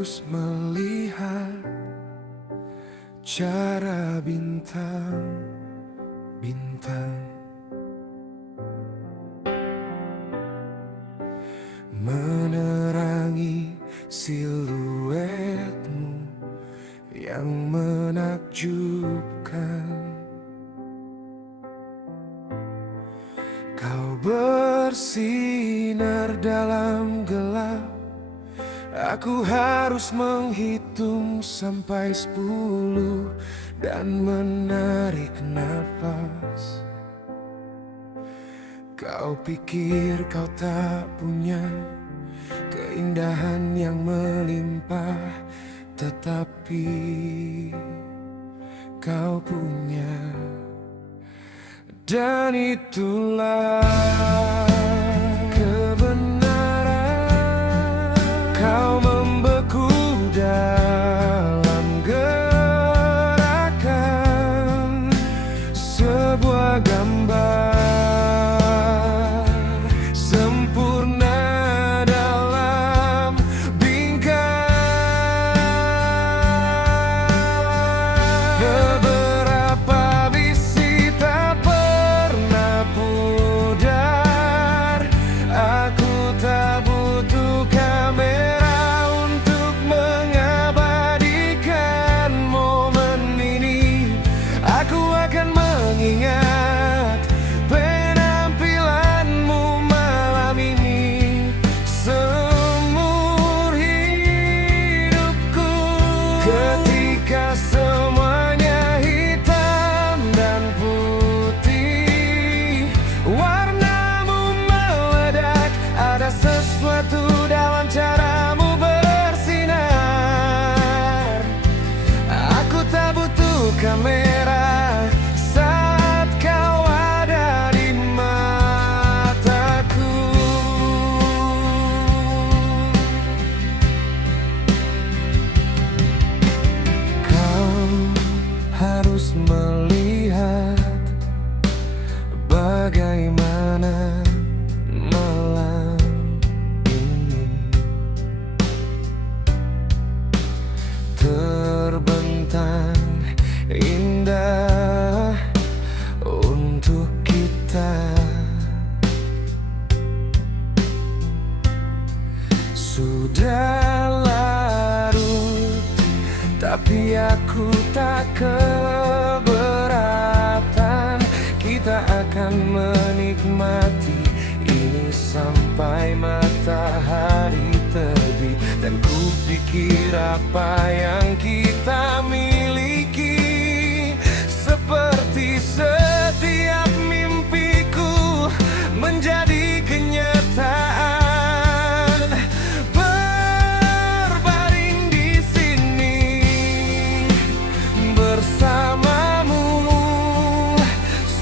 harus melihat cara bintang-bintang menerangi siluetmu yang menakjubkan. Kau bersinar dalam gelap. Aku harus menghitung sampai 10 dan menarik nafas. Kau pikir kau tak punya keindahan yang melimpah, tetapi kau punya. Dan itulah kebenaran. Kau membeku dalam gerakan sebuah gambar sempurna dalam bingkai. Beberapa visi tak pernah pudar. Aku tak butuh kamera untuk mengabadikan momen ini. Aku akan mengingat penampilanmu malam ini seumur hidupku. Ketika semuanya hitam dan putih, warnamu meledak. Ada sesuatu dalam caramu bersinar. Aku tak butuh kamera saat kau ada di mataku. Kau harus melihat bagaimana malam ini terbentang indah untuk kita. Sudah larut, tapi aku tak keberatan. Kita akan menikmati ini sampai matahari terbit. Dan ku pikir apa yang kita miliki, seperti setiap mimpiku menjadi kenyataan. Berbaring di sini bersamamu,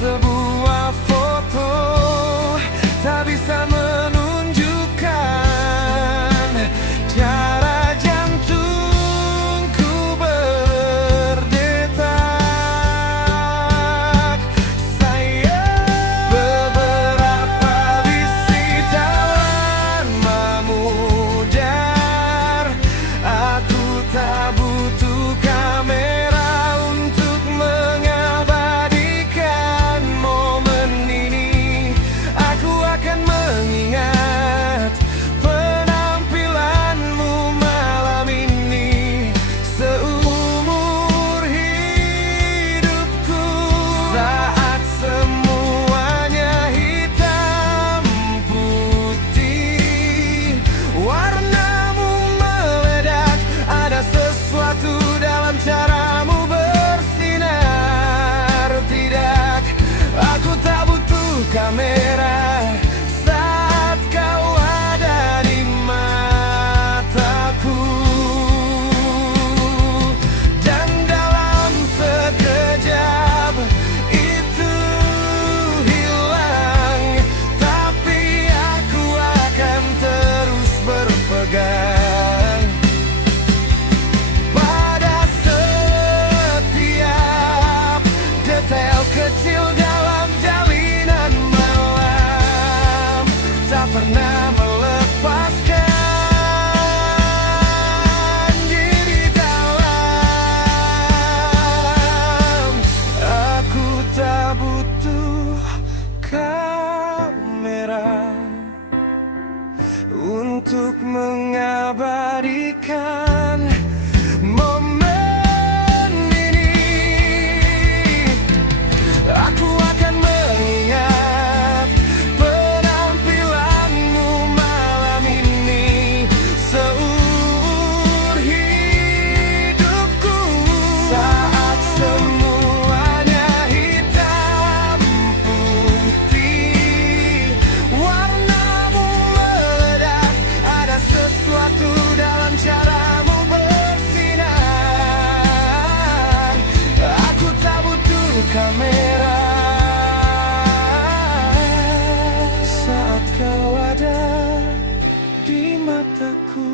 sebuah foto tak bisa menunjukkan cara jantungku berdetak. Sayang, beberapa visi tak memudar. Aku tak butuh kamera untuk mengabadikan momen ini. Aku akan mengingat penampilanmu malam ini seumur hidupku. Saat semuanya hitam putih, warnamu meledak. Ada sesuatu dalam caramu bersinar. Tidak, aku tak butuh kamera saat kau ada di mataku. Dan dalam sekejap itu hilang, tapi aku akan terus berpegang pada setiap detail kecil dalam jalinan malam. Tak pernah melepaskan untuk mengabadikan momen ini. Aku akan mengingat penampilanmu malam ini seumur hidupku. Saat semuanya hitam putih, warnamu meledak, ada sesuatu dalam caramu bersinar. Aku tak butuh kamera saat kau ada di mataku.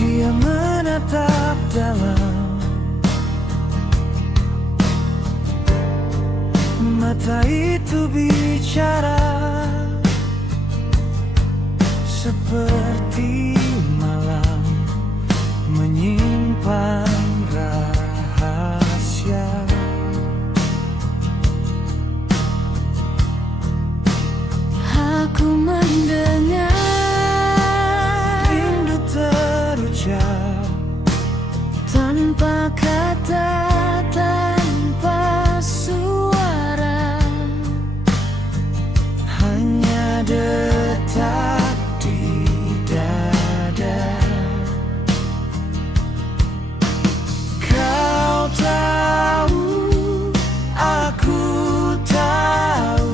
Dia menatap dalam mata itu, bicara seperti malam menyimpan rahasia. Aku mendengar Rindu terucap tanpa kata, tanpa suara, hanya detak di dada. Kau tahu, aku tahu,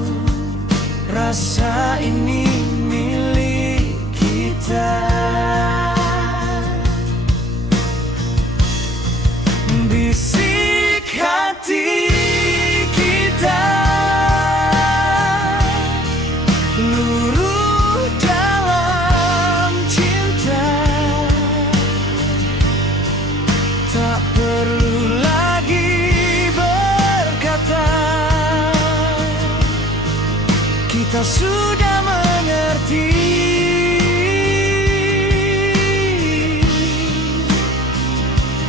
rasa ini milik kita. Bisik hati kita, luruh dalam cinta. Tak perlu lagi berkata, kita sudah mengerti.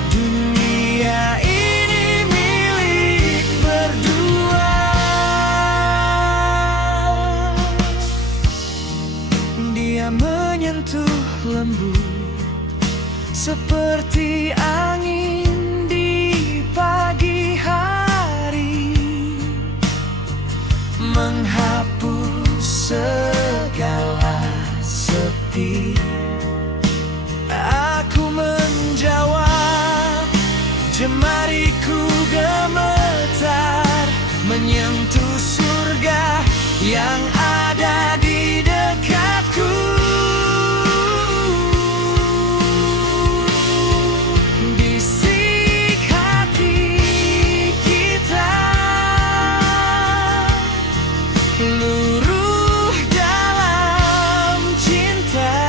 Dunia ini milik berdua. Dia menyentuh lembut seperti angin di pagi hari, menghapus segala sepi. Aku menjawab, jemariku gemetar, menyentuh surga yang ada di dekatku. Bisik hati kita, luruh dalam cinta.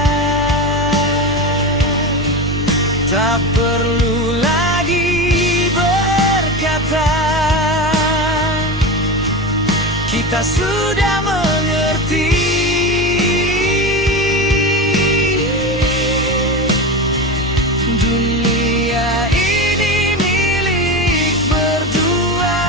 Tak perlu lagi berkata, kita sudah mengerti. Dunia ini milik berdua.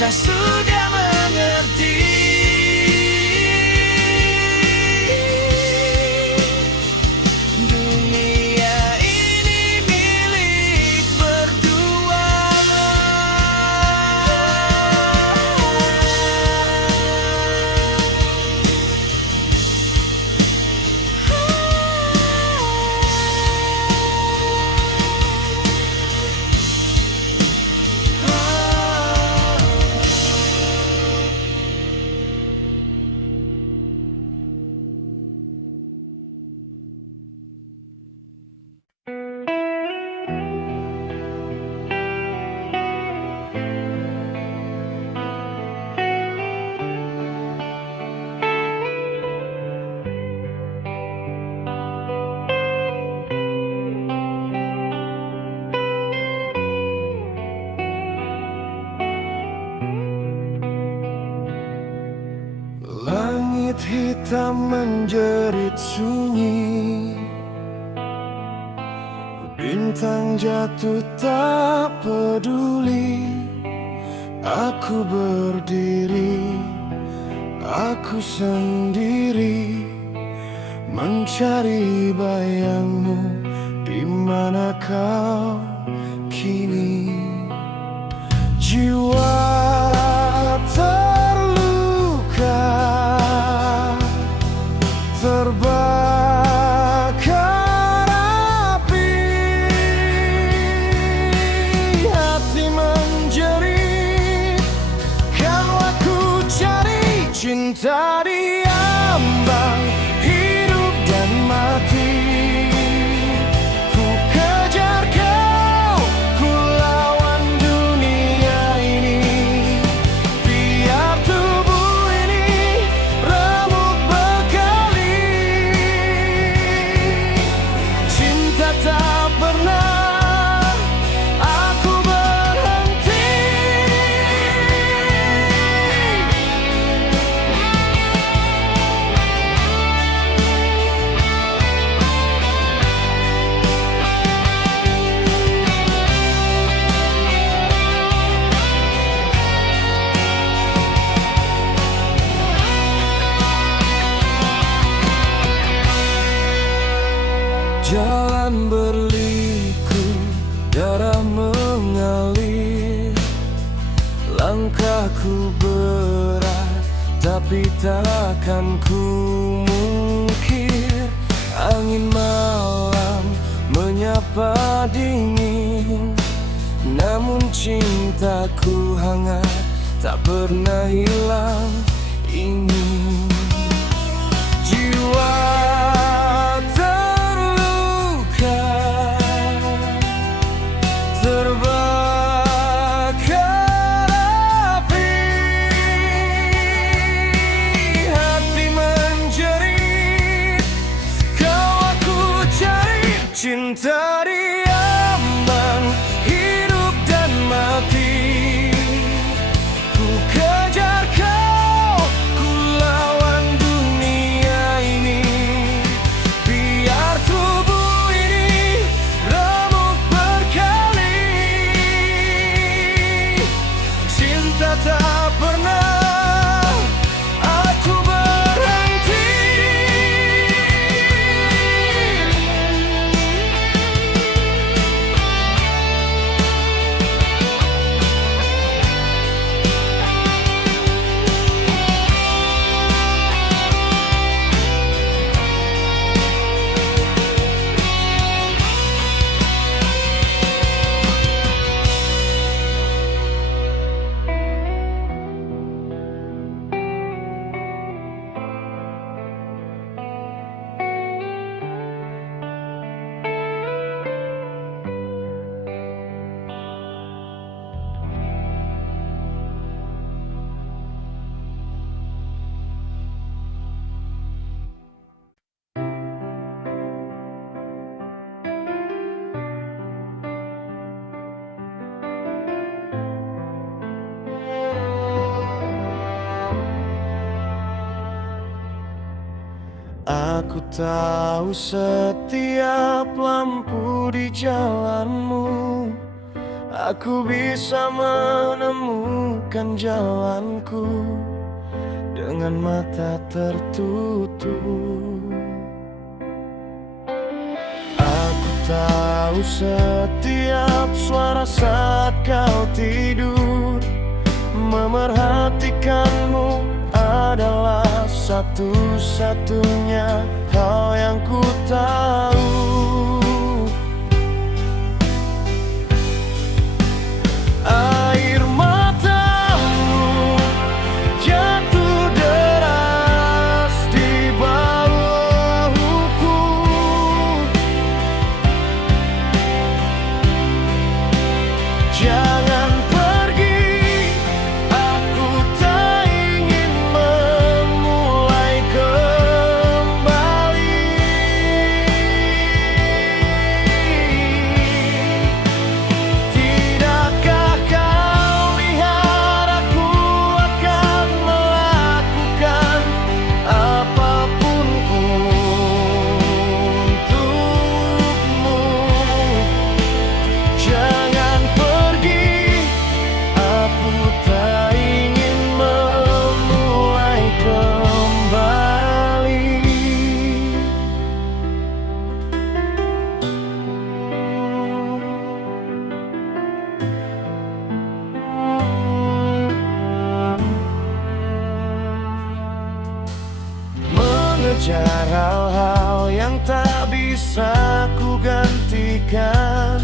kita sudah mengerti. Dunia ini milik berdua. Langit hitam menjerit sunyi, bintang jatuh tak peduli. Aku berdiri, aku sendiri, mencari bayangmu. Di mana kau kini? Jiwa terluka, terbakar api, hati menjerit. Kau aku cari, cinta diambang hidup dan mati. Ku kejar kau, ku lawan dunia ini. Biar tubuh ini remuk berkali. Cinta tak pernah aku berhenti. Jalan berliku, darah mengalir. Langkahku berat, tapi takkan ku mungkir. Angin malam menyapa dingin, namun cintaku hangat, tak pernah hilang ingin. Jiwa terluka, terbakar api, hati menjerit. Kau aku cari, cinta diambang hidup dan mati. Ku kejar kau, ku lawan dunia ini. Biar tubuh ini remuk berkali. Cinta tak pernah aku berhenti. Aku tahu setiap lampu di jalanmu aku bisa menemukan jalanku dengan mata tertutup. Aku tahu setiap suara saat kau tidur. Memerhatikanmu adalah satu-satunya hal yang ku tahu. Air matamu jatuh deras di bahuku. Jangan pergi, aku tak ingin memulai kembali. Tidakkah kau lihat aku akan melakukan apapun untukmu. Jangan pergi, aku tak ingin memulai kembali. Mengejar hal-hal yang tak bisa ku gantikan,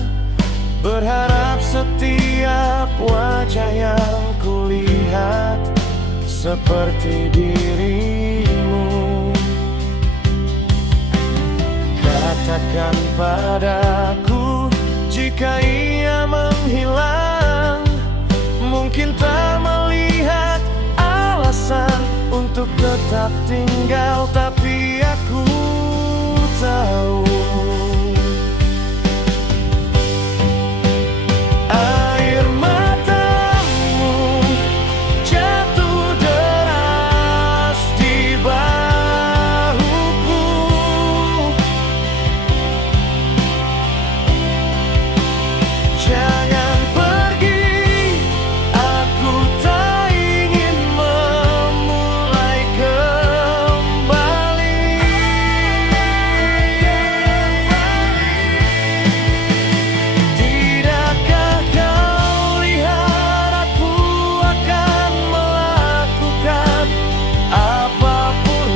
berharap setiap wajah yang kulihat seperti dirimu. Katakan padaku jika ia menghilang. Mungkin tak melihat alasan untuk tetap tinggal, tapi aku tahu. Air matamu jatuh deras di bahuku. Jangan pergi, aku tak ingin memulai kembali. Tidakkah kau lihat aku akan melakukan apapun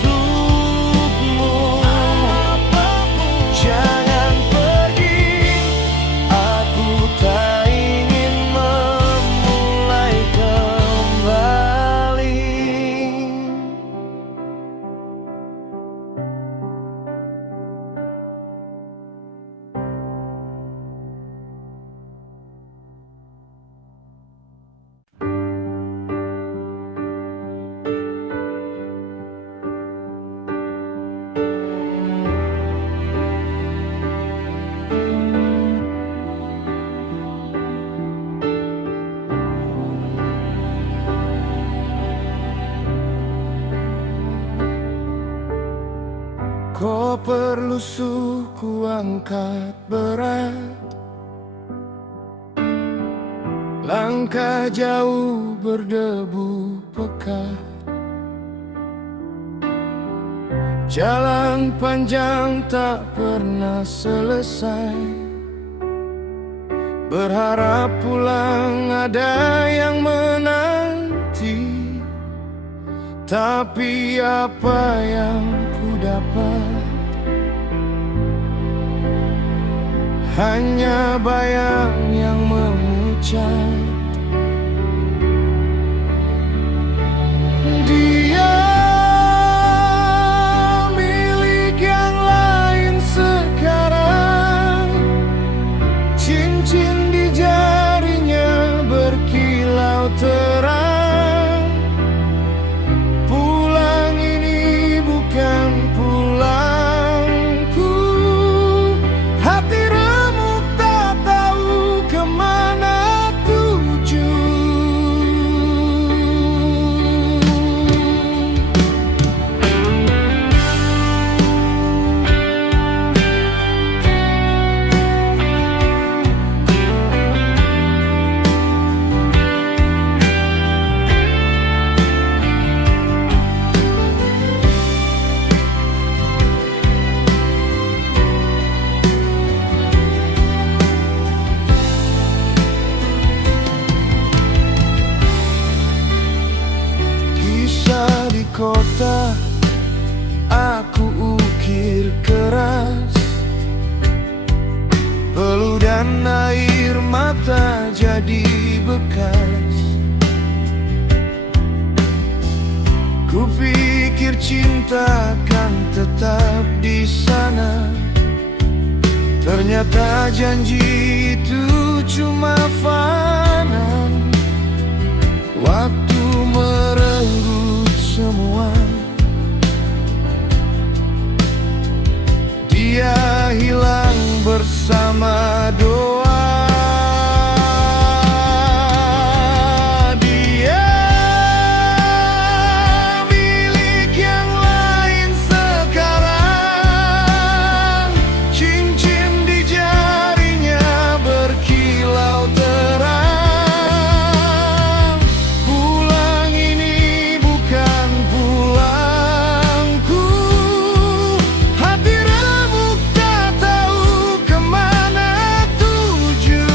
untukmu. Jangan pergi, aku tak ingin memulai kembali. Kau perlu suku angkat berat, langkah jauh berdebu pekat. Jalan panjang tak pernah selesai, berharap pulang ada yang menanti. Tapi apa yang ku dapat hanya bayang yang memucat. Dia milik yang lain sekarang, cincin di jarinya berkilau terang. Pulang ini bukan pulangku, hati remuk tak tahu kemana tujuannya. mata jadi bekas. Kupikir cinta kan tetap di sana, ternyata janji itu cuma fana. Waktu merenggut semua, dia hilang bersama doa. Dia milik yang lain sekarang, cincin di jarinya berkilau terang. Pulang ini bukan pulangku, hati remuk tak tahu kemana tuju.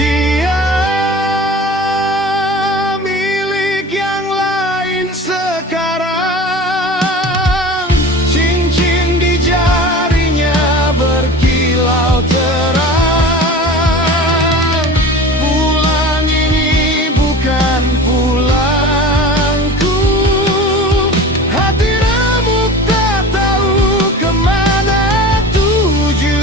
Dia milik yang lain sekarang, cincin di jarinya berkilau terang. Pulang ini bukan pulangku, hati remuk tak tahu kemana tuju.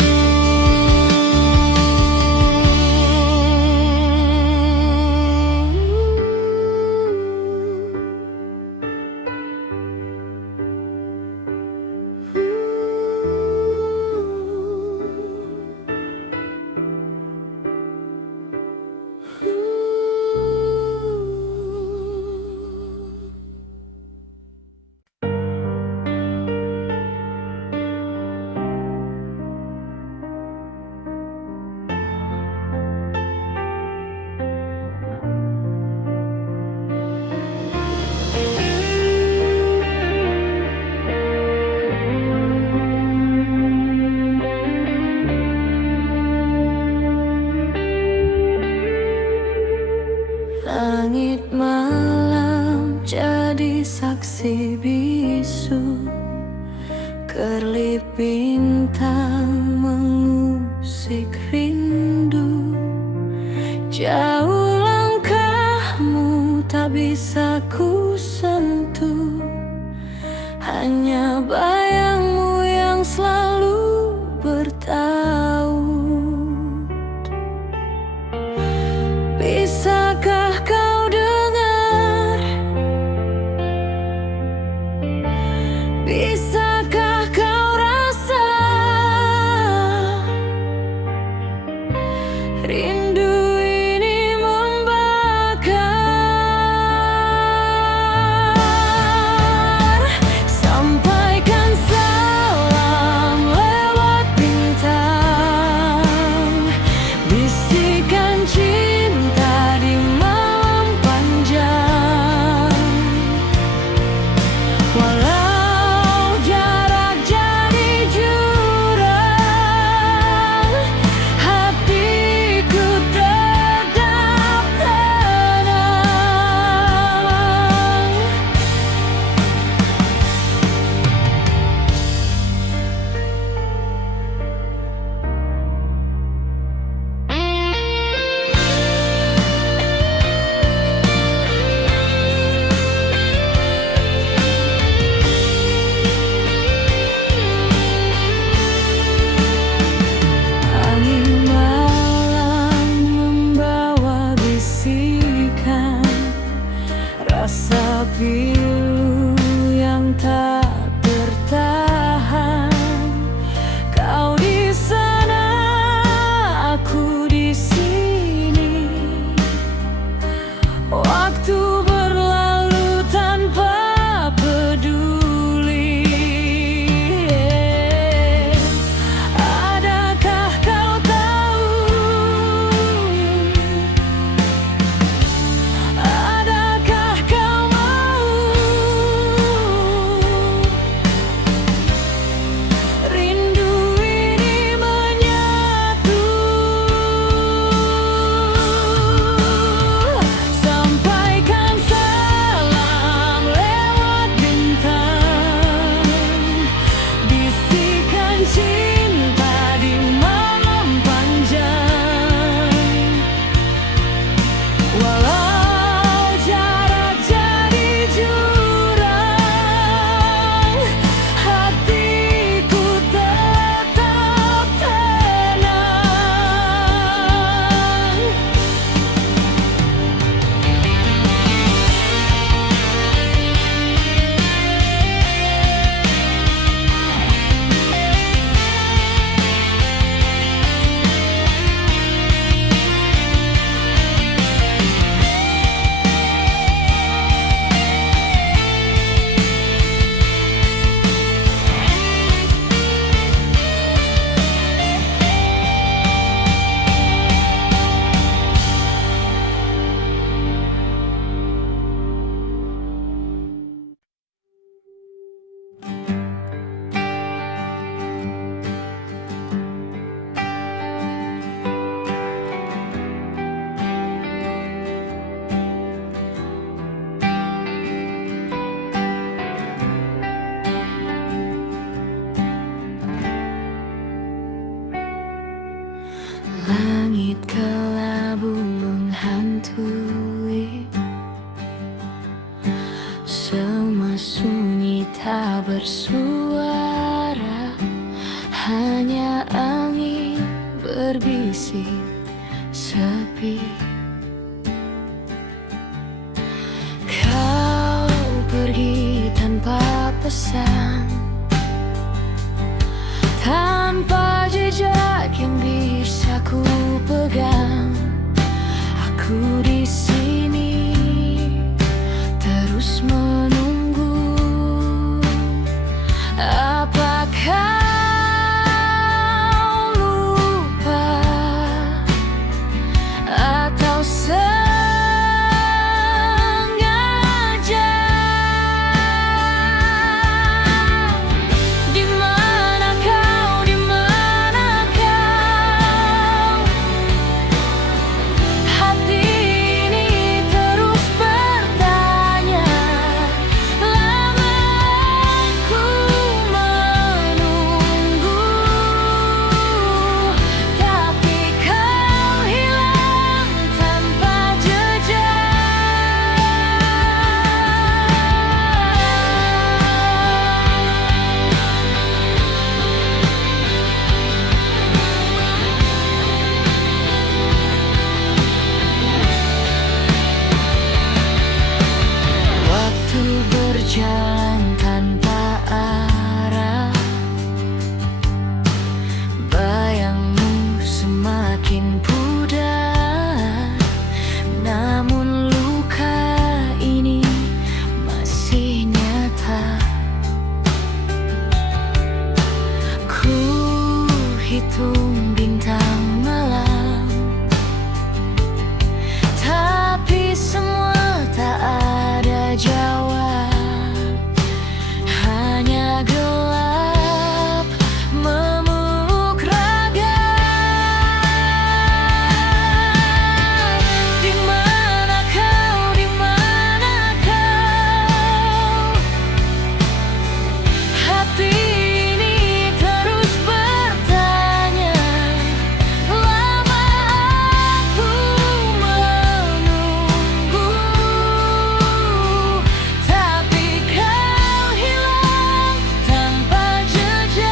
Langit malam jadi saksi bisu, kerlip bintang mengusik rindu. Jauh langkahmu tak bisa ku sentuh, hanya bayangmu yang selalu bertaut. Bisakah kau dengar? Bisakah kau rasa? Rindu ini membakar. Sampaikan Langit kelabu menghantui, semua sunyi tak bersuara, hanya angin berbisik sepi. Kau pergi tanpa pesan, tanpa jejak yang bisa ku pegang. Aku di sini terus menunggu. Apakah lupa atau sengaja? Di mana kau? Di mana kau? Hati ini terus bertanya. Lama aku menunggu, tapi kau hilang tanpa jejak. Waktu berjalan tanpa arah, bayangmu semakin pudar, namun luka ini masih nyata. Ku hitung bintang malam, tapi semua tak ada jawab, hanya gelap memeluk raga. Di mana kau? Di mana kau? Hati ini terus bertanya. Lama aku menunggu, tapi kau hilang tanpa jejak.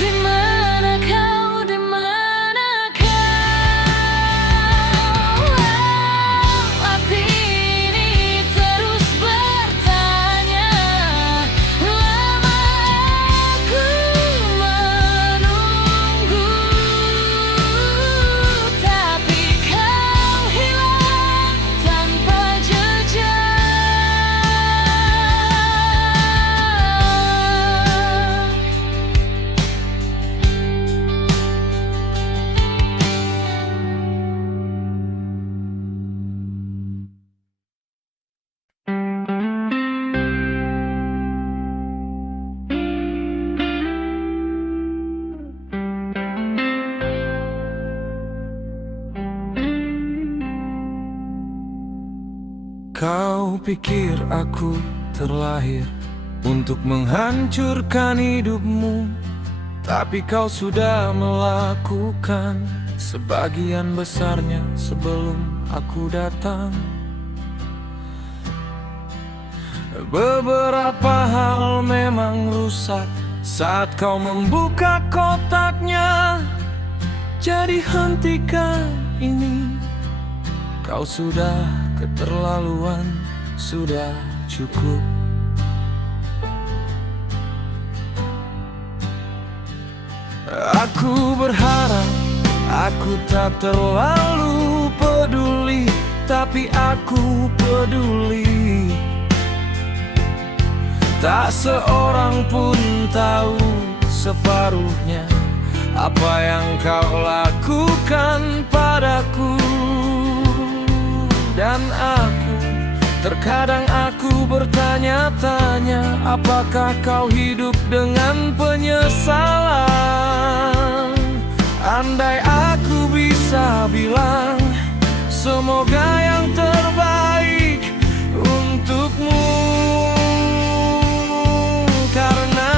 Di mana kau? Di mana kau? Hati ini terus bertanya. Lama aku menunggu, tapi kau hilang tanpa jejak. Kau pikir aku terlahir untuk menghancurkan hidupmu, tapi kau sudah melakukan sebagian besarnya sebelum aku datang. Beberapa hal memang rusak saat kau membuka kotaknya. Jadi hentikan ini. Kau sudah keterlaluan, sudah cukup. Aku berharap aku tak terlalu peduli, tapi aku peduli. Tak seorang pun tahu separuhnya apa yang kau lakukan padaku. Dan terkadang aku bertanya-tanya, apakah kau hidup dengan penyesalan? Andai aku bisa bilang semoga yang terbaik untukmu, karena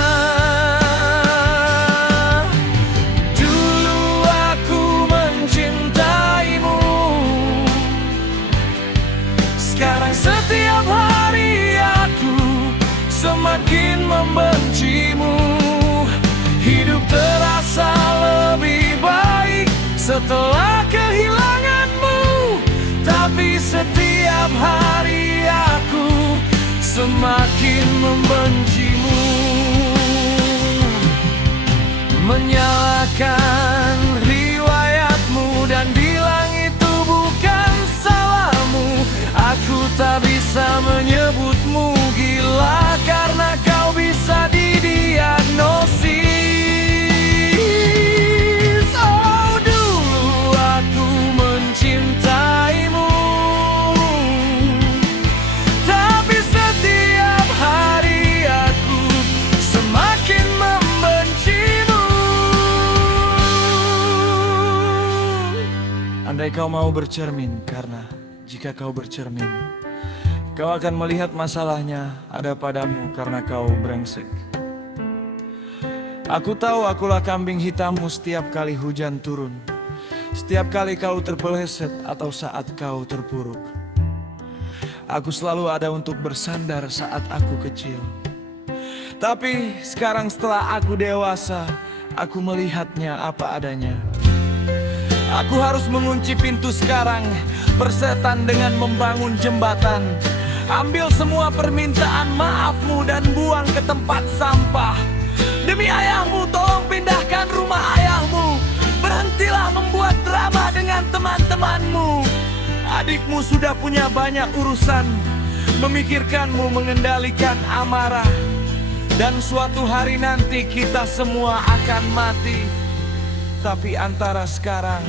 dulu aku mencintaimu. Sekarang setiap hari aku semakin membencimu. Hidup terasa lebih baik setelah kehilanganmu, tapi setiap hari aku semakin membencimu. Menyalahkan riwayatmu dan bilang itu bukan salahmu. Aku tak bisa menyebutmu gila karena kau bisa didiagnosis. Oh, dulu aku mencintaimu, tapi setiap hari aku semakin membencimu. Andai kau mau bercermin, karena jika kau bercermin, kau akan melihat masalahnya ada padamu karena kau brengsek. Aku tahu akulah kambing hitammu setiap kali hujan turun, setiap kali kau terpeleset atau saat kau terpuruk. Aku selalu ada untuk bersandar saat aku kecil. Tapi sekarang setelah aku dewasa, aku melihatnya apa adanya. Aku harus mengunci pintu sekarang, bersetan dengan membangun jembatan. Ambil semua permintaan maafmu dan buang ke tempat sampah. Demi ayahmu, tolong pindahkan rumah ayahmu. Berhentilah membuat drama dengan teman-temanmu. Adikmu sudah punya banyak urusan, memikirkanmu, mengendalikan amarah. Dan suatu hari nanti kita semua akan mati. Tapi antara sekarang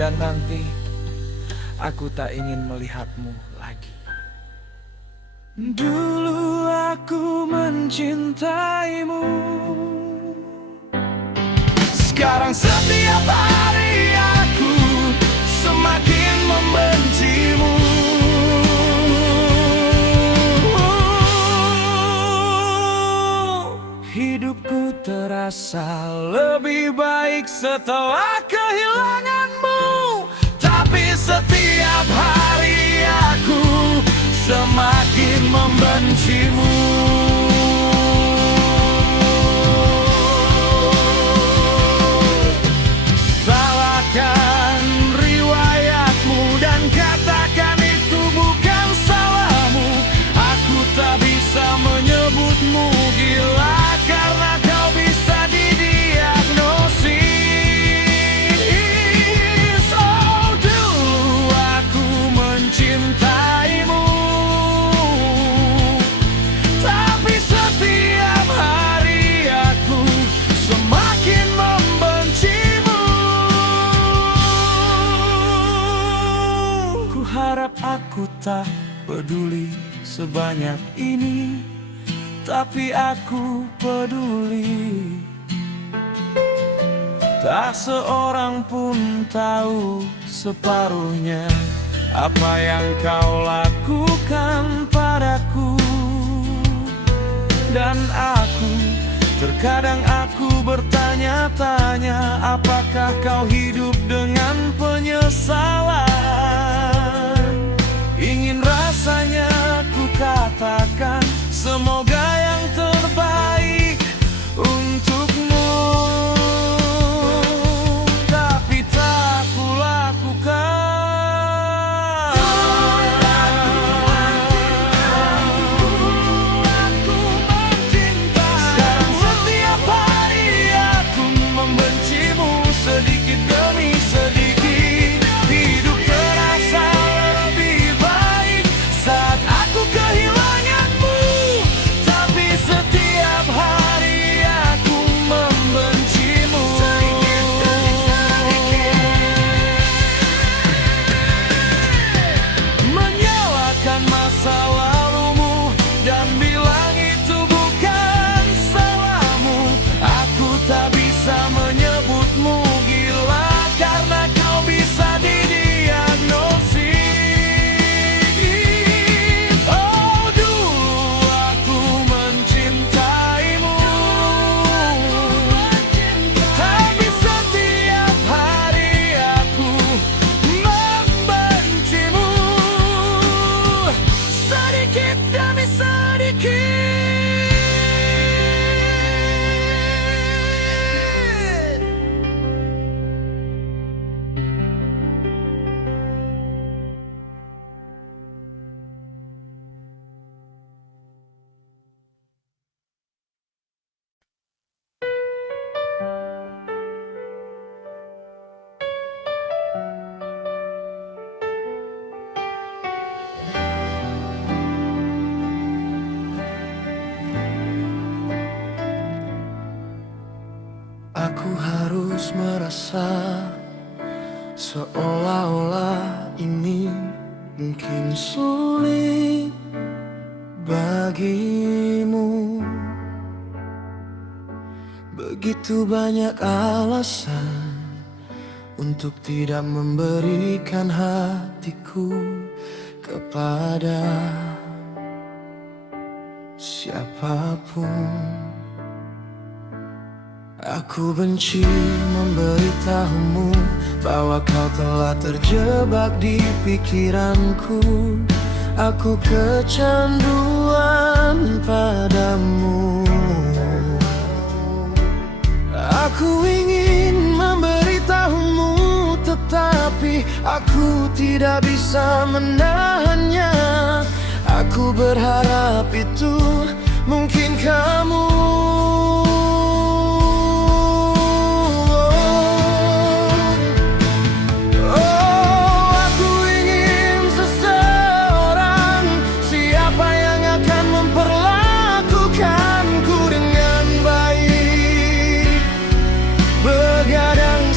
dan nanti, aku tak ingin melihatmu lagi. Dulu aku mencintaimu, sekarang setiap hari aku semakin membencimu. Hidupku terasa lebih baik setelah kehilanganmu, tapi setiap hari aku semakin membencimu. Salahkan riwayatmu dan katakan itu bukan salahmu. Aku tak bisa menyebutmu gila karena kau bisa didiagnosis. Oh, dulu aku mencintaimu, tapi setiap hari aku semakin membencimu. Ku harap aku tak peduli sebanyak ini, tapi aku peduli. Tak seorang pun tahu separuhnya apa yang kau lakukan padaku. Dan terkadang aku bertanya-tanya, apakah kau hidup dengan penyesalan? Ingin rasanya ku katakan semoga yang terbaik untukmu, tapi tak ku lakukan. Sekarang setiap hari aku membencimu sedikit demi sedikit. Hidup terasa lebih baik saat aku kehilanganmu, tapi terus merasa seolah-olah ini mungkin sulit bagimu. Begitu banyak alasan untuk tidak memberikan hatiku kepada siapapun. Aku benci memberitahumu bahwa kau telah terjebak di pikiranku. Aku kecanduan padamu. Aku ingin memberitahumu, tetapi aku tidak bisa menahannya. Aku berharap itu mungkin kamu.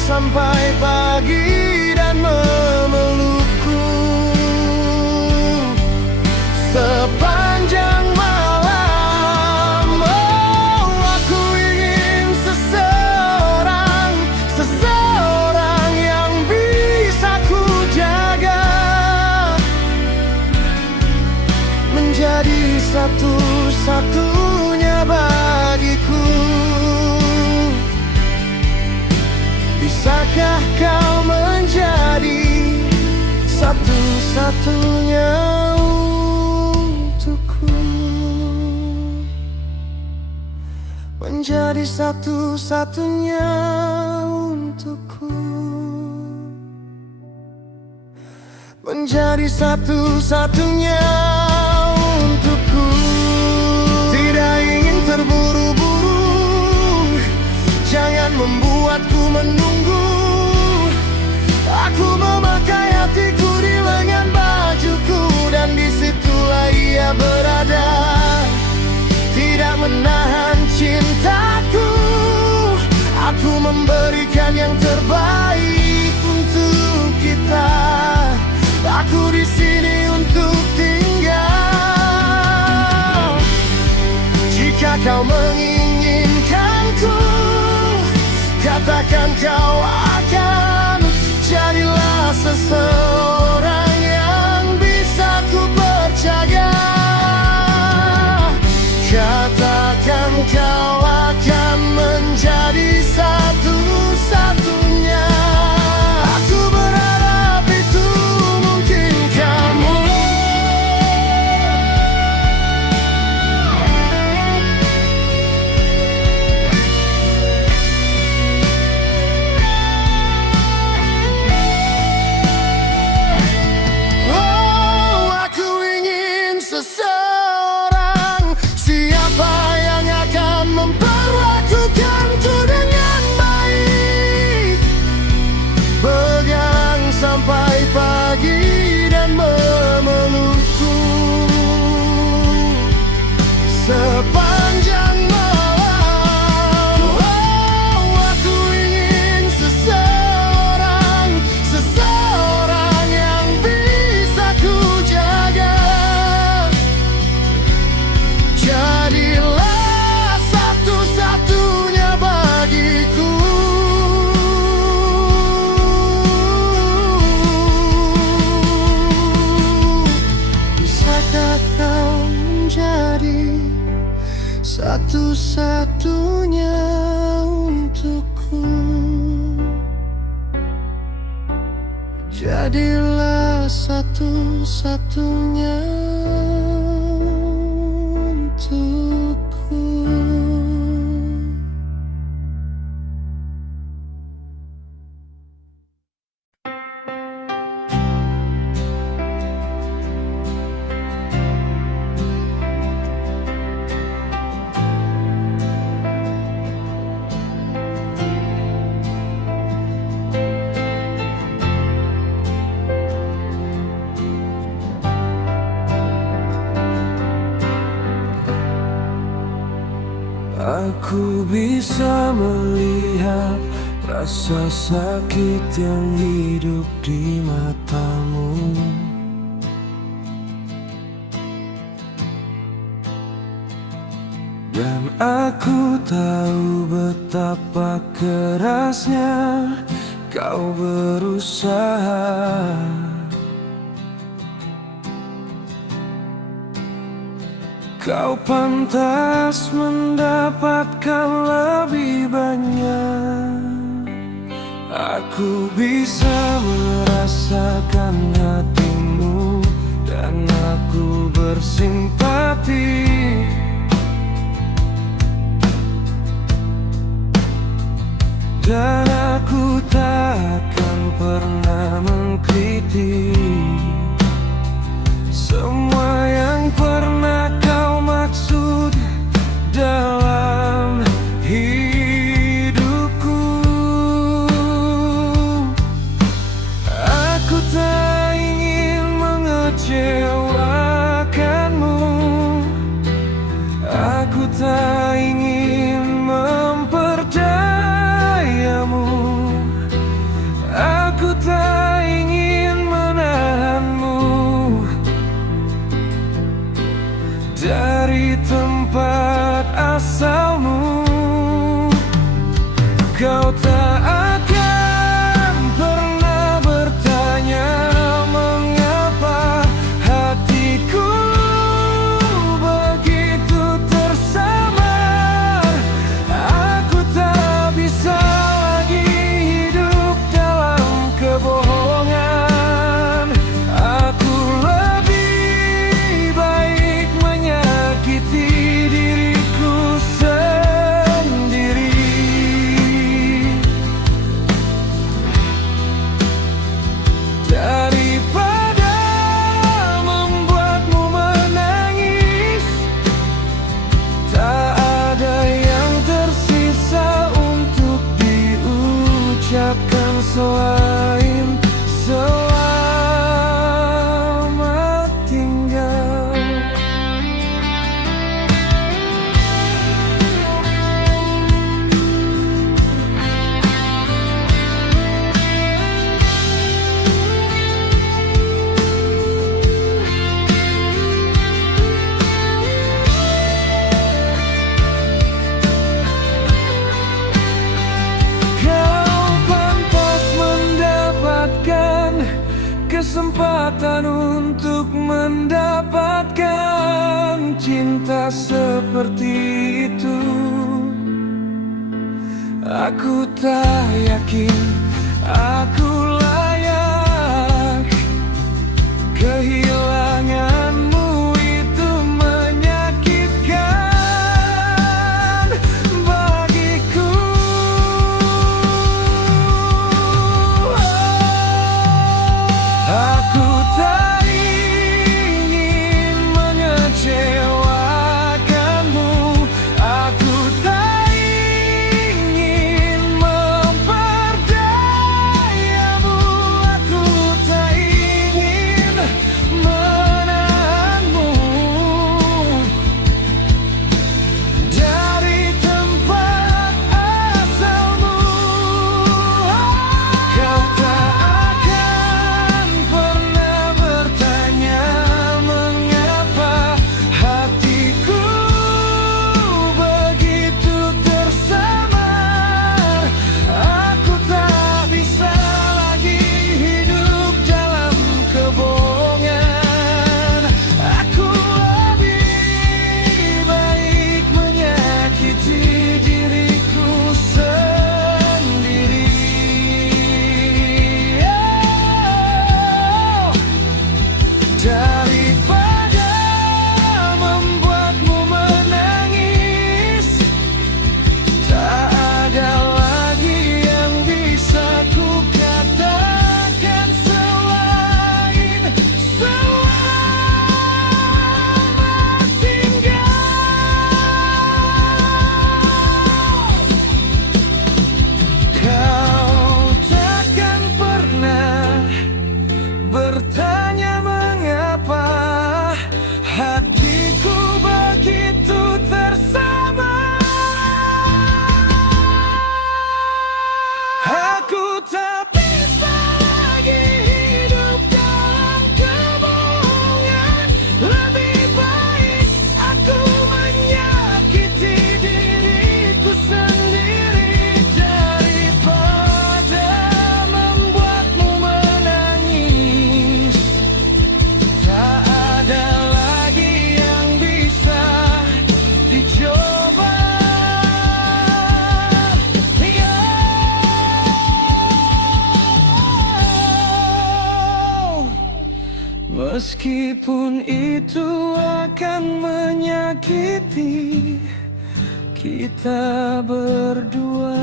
Sampai pagi dan memelukku sepanjang malam. Oh, aku ingin seseorang yang bisa ku jaga, menjadi satu-satunya bagiku. Bisakah kau menjadi satu-satunya untukku? Menjadi satu-satunya untukku. Menjadi satu-satunya untukku. Tidak ingin terburu-buru, jangan membuatku menunggu. Aku memakai hatiku di lengan bajuku, dan disitulah ia berada. Tidak menahan cintaku, aku memberikan yang terbaik untuk kita. Aku di sini untuk tinggal. Jika kau menginginkanku, katakan kau akan. Jadilah seseorang yang bisa ku percaya. Katakan kau akan menjadi satu-satunya. Aku berharap itu mungkin kamu. Seseorang, siapa yang akan memperlakukanku dengan baik. Begadang sampai pagi dan memelukku sepanjang malam. Oh, aku ingin seseorang yang bisa ku jaga. Jadilah satu-satunya bagiku. Bisakah kau menjadi satu-satunya untukku? Jadilah satu-satunya untukku. Aku bisa melihat Rasa sakit yang hidup di matamu, dan aku tahu betapa kerasnya kau berusaha. Kau pantas mendapatkan lebih banyak. Aku bisa merasakan hatimu dan aku bersimpati. Dan aku tak akan pernah mengkritik semua yang pernah kau maksud dalam hidupku. Aku tak ingin mengecewakanmu. Aku tak ingin memperdayamu. Aku tak ingin menahanmu dari tempat asalmu. Kau tak akan pernah bertanya mengapa hatiku begitu tersamar. Aku tak bisa lagi hidup dalam kebohongan. Aku lebih baik menyakiti diriku sendiri daripada membuatmu menangis. Tak ada yang tersisa untuk diucapkan selain selamat tinggal. Kau pantas mendapatkan kesempatan untuk mendapatkan cinta seperti itu. Aku tak yakin aku layak. Kehilanganmu itu menyakitkan bagiku. Aku tak ingin mengecewakanmu. Aku tak ingin memperdaya. dicoba. Meskipun itu akan menyakiti kita berdua,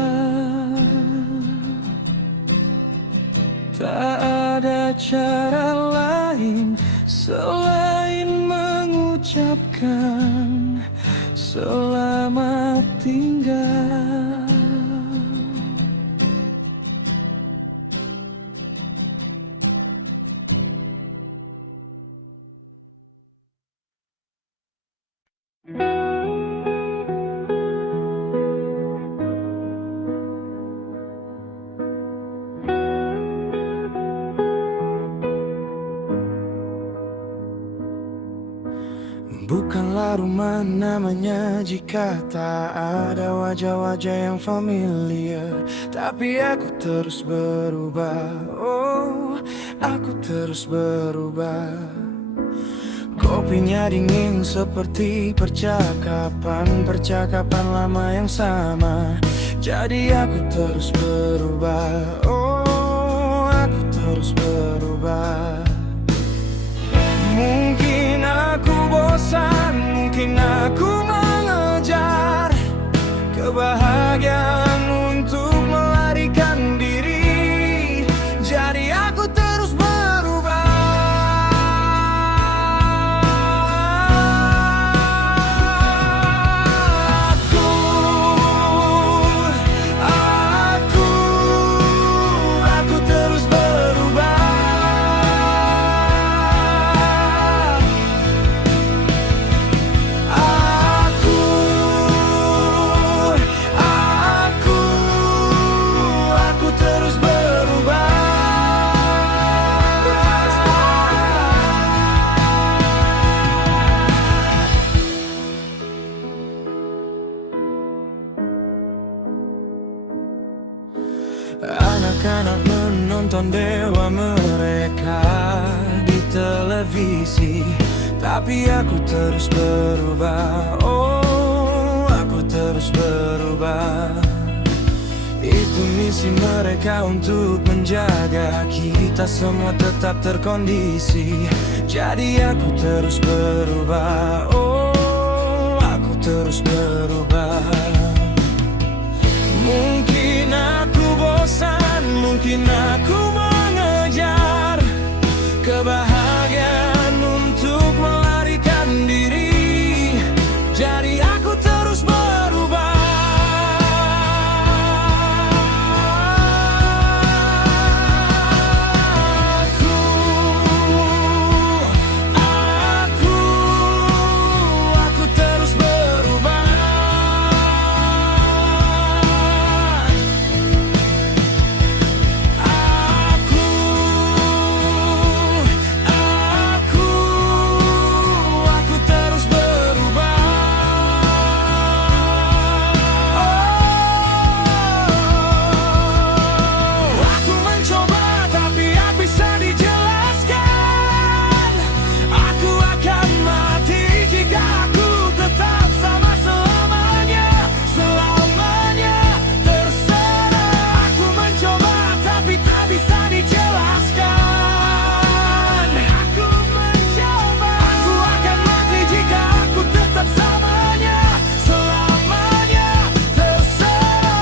tak ada cara lain selain mengucapkan selamat tinggal. Bukanlah rumah namanya jika tak ada wajah-wajah yang familiar. Tapi aku terus berubah, oh aku terus berubah. Kopinya dingin seperti percakapan lama yang sama. Jadi aku terus berubah, oh aku terus berubah. Mungkin aku bosan, mungkin aku mengejar kebahagiaan untuk melarikan diri. Jadi aku terus berubah. Aku terus berubah. Aku terus berubah. Anak-anak menonton dewa mereka di televisi, tapi aku terus berubah, oh aku terus berubah. Itu misi mereka untuk menjaga kita semua tetap terkondisi. Jadi aku terus berubah, oh aku terus berubah. Mungkin aku bosan, mungkin aku mengejar kebahagiaan untuk melarikan diri. Jadi aku terus berubah. Aku terus berubah. Aku terus berubah. Aku mencoba tapi tak bisa dijelaskan. Aku akan mati jika aku tetap sama selamanya. Selamanya terserah. Aku mencoba tapi tak bisa dijelaskan. Aku mencoba. Aku akan mati jika aku tetap samanya. Selamanya terserah.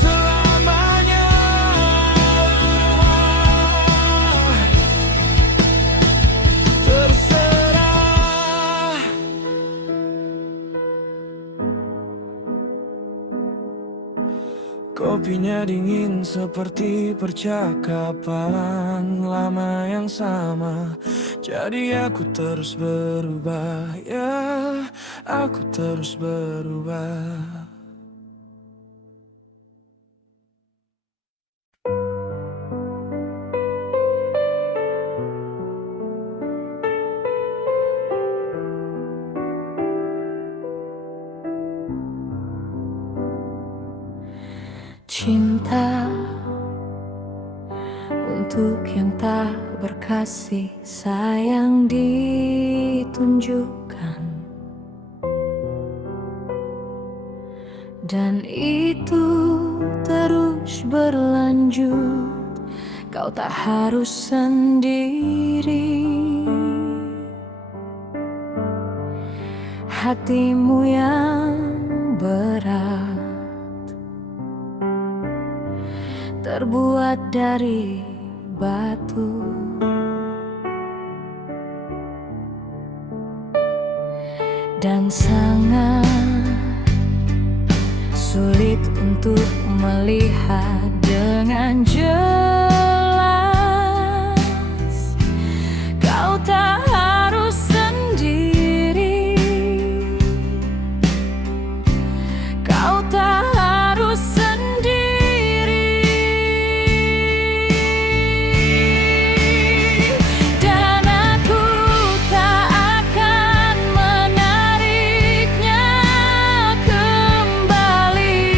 Selamanya. Terserah. Kopinya dingin seperti percakapan lama yang sama. Jadi aku terus berubah, ya aku terus berubah. Cinta untuk yang tak berkata. kasih sayang ditunjukkan, dan itu terus berlanjut. Kau tak harus sendiri. Hatimu yang berat terbuat dari batu, dan sangat sulit untuk melihat dengan jelas. Kau tak harus sendiri. Kau tak harus sendiri. Dan aku tak akan menariknya kembali.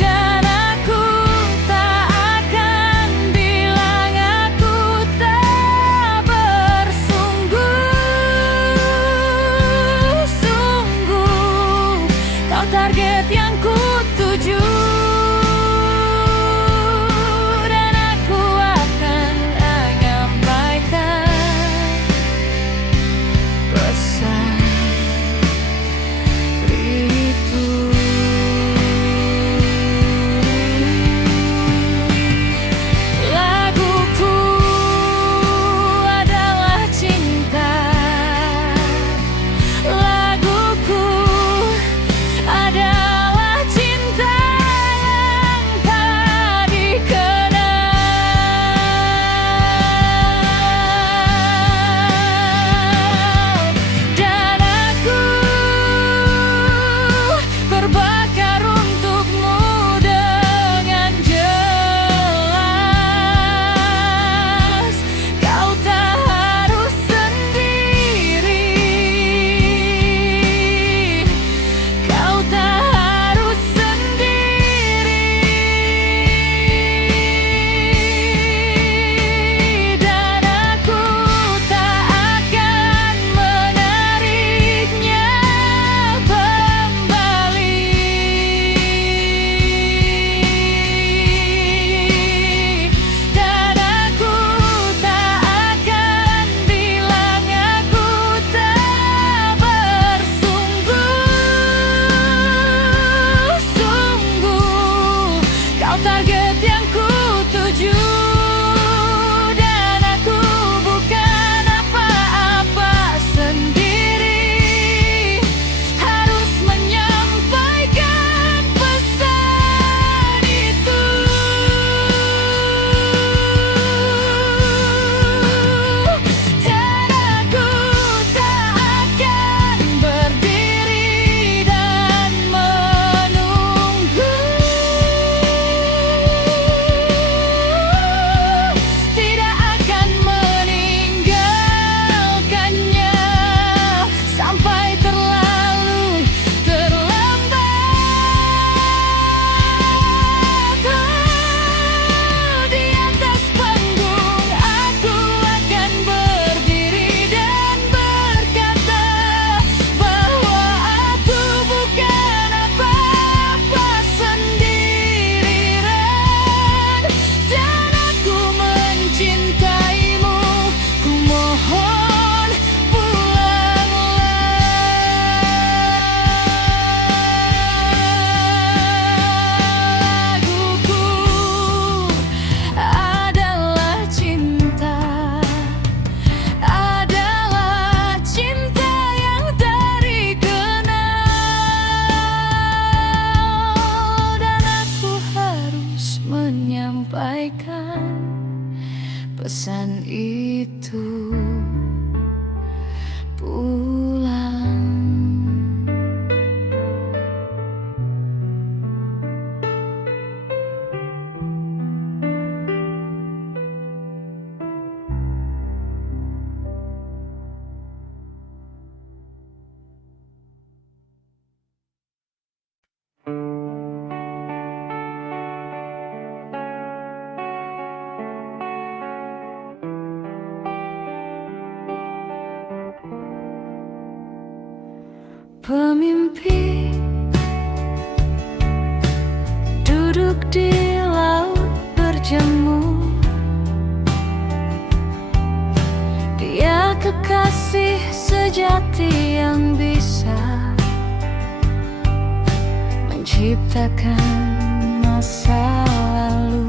Dan aku tak akan bilang aku tak bersungguh-sungguh. Kau target yang ku tuju, dan aku akan menyampaikan pesan itu. Laguku adalah cinta. Laguku adalah cinta yang tak dikenal. Dan aku berbakar untukmu dengan jelas. Kau tak harus sendiri. Kau tak harus sendiri. Dan aku tak akan menariknya kembali. Dan aku tak akan bilang aku tak bersungguh-sungguh. Kau target yang ku tuju, dan aku bukan apa-apa sendiri. Harus menyampaikan pesan itu. Dan aku tak akan berdiri dan menunggu. Tidak akan meninggalkannya sampai terlalu terlambat. Di atas panggung aku akan berdiri dan berkata bahwa aku bukan apa-apa sendirian. Dan aku mencintaimu, ku mohon pulanglah. Laguku adalah cinta. Adalah cinta yang tak dikenal. Dan aku harus menyampaikan pesan itu pulang. Pemimpi duduk di laut berjemur. Dia kekasih sejati yang bisa menciptakan masa lalu.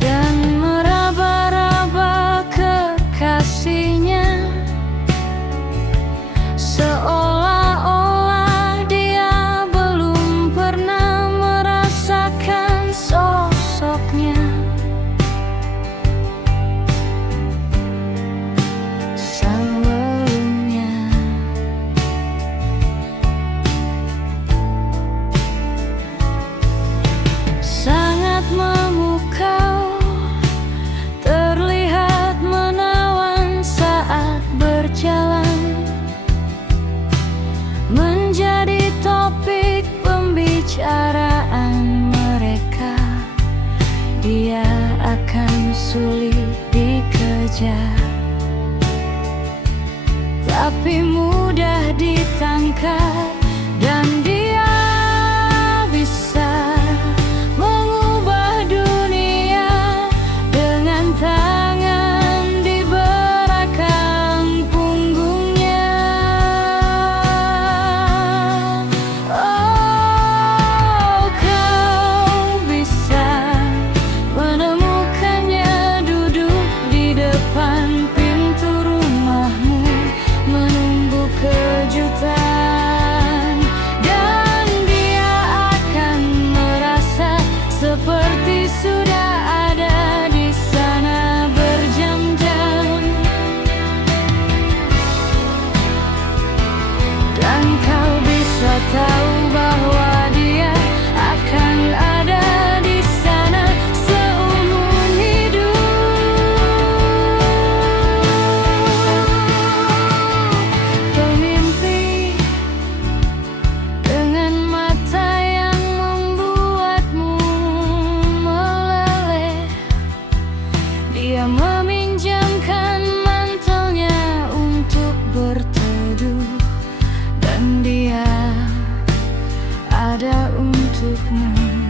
Dan meraba-raba kekasihnya, seolah-olah dia belum pernah merasakan sosoknya. Sebelumnya sangat memukau, terlihat menawan saat berjalan, menjadi topik pembicaraan mereka. Dia akan sulit dikejar, tapi mudah ditangkap. Dan dia bisa mengubah dunia dengan tangan di belakang punggungnya. Oh, kau bisa menemukannya duduk di depan pintu rumahmu, menunggu kejutan. Dan dia akan merasa seperti sudah ada di sana berjam-jam. Dan kau bisa tahu bahwa dia akan ada di sana seumur hidup. Pemimpi dengan mata yang membuatmu meleleh, dia meminjamkan mantelnya untuk berteduh, dan dia ada untukmu.